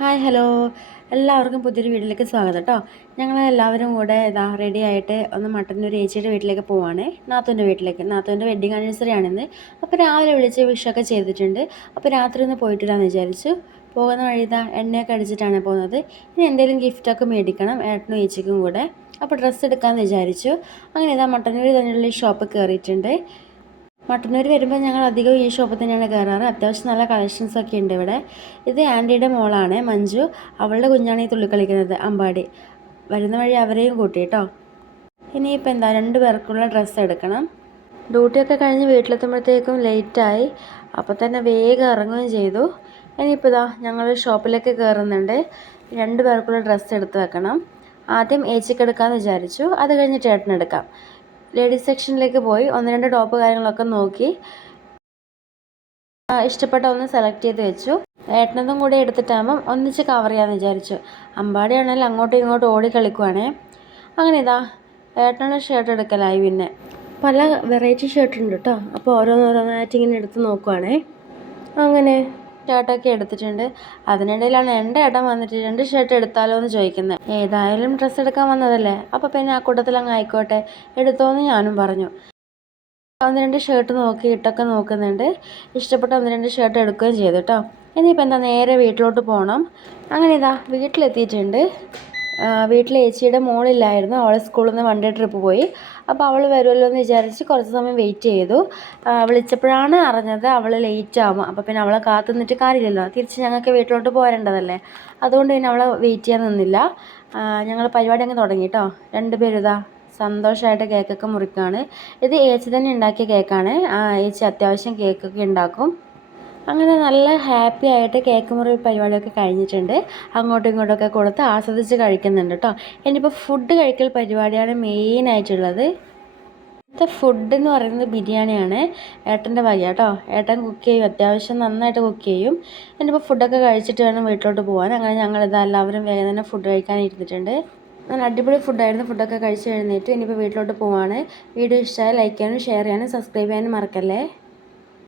Hi hello. എല്ലാവർക്കും പുതിയൊരു വീട്ടിലേക്ക് സ്വാഗതം കേട്ടോ ഞങ്ങൾ എല്ലാവരും കൂടെ ഇതാ റെഡി ആയിട്ട് ഒന്ന് മട്ടന്നൂർ ഏച്ചിയുടെ വീട്ടിലേക്ക് പോവാണേ. നാത്തൂന്റെ വീട്ടിലേക്ക്. നാത്തൂന്റെ വെഡ്ഡിങ് ആനിവേഴ്സറി ആണിന്ന്. അപ്പോൾ രാവിലെ വിളിച്ച് വിഷൊക്കെ ചെയ്തിട്ടുണ്ട്. അപ്പോൾ രാത്രി ഒന്ന് പോയിട്ടില്ലാന്ന് വിചാരിച്ചു. പോകുന്ന വഴി ഇതാ എണ്ണയൊക്കെ അടിച്ചിട്ടാണ് പോകുന്നത്. ഇനി എന്തെങ്കിലും ഗിഫ്റ്റൊക്കെ മേടിക്കണം ഏട്ടനും ഏച്ചിക്കും കൂടെ. അപ്പോൾ ഡ്രസ്സ് എടുക്കാമെന്ന് വിചാരിച്ചു. അങ്ങനെ ഇതാ മട്ടന്നൂർ തന്നെയുള്ള ഷോപ്പ് കയറിയിട്ടുണ്ട് മട്ടന്നൂർ വരുമ്പോൾ ഞങ്ങൾ അധികം ഈ ഷോപ്പിൽ തന്നെയാണ് കയറാറ് അത്യാവശ്യം നല്ല കളക്ഷൻസ് ഒക്കെ ഉണ്ട് ഇവിടെ. ഇത് ആന്റിയുടെ മോളാണ് മഞ്ജു. അവളുടെ കുഞ്ഞാണ് ഈ തുള്ളി കളിക്കുന്നത് അമ്പാടി. വരുന്ന വഴി അവരെയും കൂട്ടി കേട്ടോ. ഇനിയിപ്പോൾ എന്താ രണ്ട് പേർക്കുള്ള ഡ്രസ്സ് എടുക്കണം. ഡ്യൂട്ടിയൊക്കെ കഴിഞ്ഞ് വീട്ടിലെത്തുമ്പോഴത്തേക്കും ലേറ്റായി അപ്പോൾ തന്നെ വേഗം ഇറങ്ങുകയും ചെയ്തു. ഇനിയിപ്പോൾ ഇതാ ഞങ്ങൾ ഷോപ്പിലേക്ക് കയറുന്നുണ്ട് രണ്ട് പേർക്കുള്ള ഡ്രസ്സ് എടുത്ത് വെക്കണം. ആദ്യം ഏച്ചിക്ക് എടുക്കാമെന്ന് വിചാരിച്ചു. അത് കഴിഞ്ഞ് ചേട്ടനെടുക്കാം ലേഡീസ് സെക്ഷനിലേക്ക് പോയി. ഒന്ന് രണ്ട് ടോപ്പ് കാര്യങ്ങളൊക്കെ നോക്കി. ഇഷ്ടപ്പെട്ട ഒന്ന് സെലക്ട് ചെയ്ത് വെച്ചു. ഏട്ടനതും കൂടി എടുത്തിട്ടാകുമ്പം ഒന്നിച്ച് കവർ ചെയ്യാമെന്ന് വിചാരിച്ചു. അമ്പാടിയാണെങ്കിൽ അങ്ങോട്ടും ഇങ്ങോട്ടും ഓടി കളിക്കുവാണേ. അങ്ങനെ ഇതാ ഏട്ടനുള്ള ഷർട്ട് എടുക്കലായി പിന്നെ. പല വെറൈറ്റി ഷർട്ട് ഉണ്ട് കേട്ടോ അപ്പോൾ ഓരോന്നോരോന്നായിട്ട് ഇങ്ങനെ എടുത്ത് നോക്കുവാണേ. അങ്ങനെ ഷർട്ടൊക്കെ എടുത്തിട്ടുണ്ട്. അതിനിടയിലാണ് എന്റെ ഏട്ടൻ വന്നിട്ട് രണ്ട് ഷർട്ട് എടുത്താലോ എന്ന് ചോദിക്കുന്നത് ഏതായാലും ഡ്രസ്സ് എടുക്കാൻ വന്നതല്ലേ? അപ്പോൾ പിന്നെ ആ കൂട്ടത്തിൽ അങ്ങ് ആയിക്കോട്ടെ എടുത്തോന്ന് ഞാനും പറഞ്ഞു. ഒന്ന് രണ്ട് ഷർട്ട് നോക്കി ഇട്ടൊക്കെ നോക്കുന്നുണ്ട്. ഇഷ്ടപ്പെട്ട ഒന്ന് രണ്ട് ഷർട്ട് എടുക്കുകയും ചെയ്തു കേട്ടോ ഇനിയിപ്പോൾ എന്താ നേരെ വീട്ടിലോട്ട് പോകണം അങ്ങനെ ഇതാ വീട്ടിലെത്തിയിട്ടുണ്ട്. വീട്ടിൽ ഏച്ചിയുടെ മോളില്ലായിരുന്നു. അവൾ സ്കൂളിൽ നിന്ന് വൺ ഡേ ട്രിപ്പ് പോയി. അപ്പോൾ അവൾ വരുമല്ലോ എന്ന് വിചാരിച്ച് കുറച്ച് സമയം വെയിറ്റ് ചെയ്തു. വിളിച്ചപ്പോഴാണ് അറിഞ്ഞത് അവൾ ലേറ്റ് ആകും അപ്പോൾ പിന്നെ അവളെ കാത്തു നിന്നിട്ട് കാര്യമില്ലല്ലോ. തിരിച്ച് ഞങ്ങൾക്ക് വീട്ടിലോട്ട് പോരേണ്ടതല്ലേ. അതുകൊണ്ട് പിന്നെ അവളെ വെയിറ്റ് ചെയ്യാൻ നിന്നില്ല. ഞങ്ങൾ പരിപാടി അങ്ങ് തുടങ്ങി കേട്ടോ രണ്ട് ഇതാ സന്തോഷമായിട്ട് കേക്കൊക്കെ മുറിക്കുകയാണ് ഇത് ഏച്ചി തന്നെ ഉണ്ടാക്കിയ കേക്കാണ്. ഏച്ചി അത്യാവശ്യം കേക്കൊക്കെ ഉണ്ടാക്കും. അങ്ങനെ നല്ല ഹാപ്പി ആയിട്ട് കേക്ക് മുറി പരിപാടിയൊക്കെ കഴിഞ്ഞിട്ടുണ്ട്. അങ്ങോട്ടും ഇങ്ങോട്ടൊക്കെ കൊടുത്ത് ആസ്വദിച്ച് കഴിക്കുന്നുണ്ട് കേട്ടോ ഇനിയിപ്പോൾ ഫുഡ് കഴിക്കൽ പരിപാടിയാണ് മെയിനായിട്ടുള്ളത് ഇന്നത്തെ ഫുഡ് എന്ന് പറയുന്നത് ബിരിയാണിയാണ്. ഏട്ടന്റെ വക കേട്ടോ ഏട്ടൻ കുക്ക് ചെയ്യും. അത്യാവശ്യം നന്നായിട്ട് കുക്ക് ചെയ്യും. ഇനിയിപ്പോൾ ഫുഡൊക്കെ കഴിച്ചിട്ട് വേണം വീട്ടിലോട്ട് പോകാൻ അങ്ങനെ ഞങ്ങളിത് എല്ലാവരും വേഗം തന്നെ ഫുഡ് കഴിക്കാൻ ഇരുന്നിട്ടുണ്ട്. നല്ല അടിപൊളി ഫുഡായിരുന്നു ഫുഡൊക്കെ കഴിച്ച് കഴിഞ്ഞിട്ട് ഇനിയിപ്പോൾ വീട്ടിലോട്ട് പോവാണ്. വീഡിയോ ഇഷ്ടമായി ലൈക്ക് ചെയ്യാനും ഷെയർ ചെയ്യാനും സബ്സ്ക്രൈബ് ചെയ്യാനും മറക്കല്ലേ?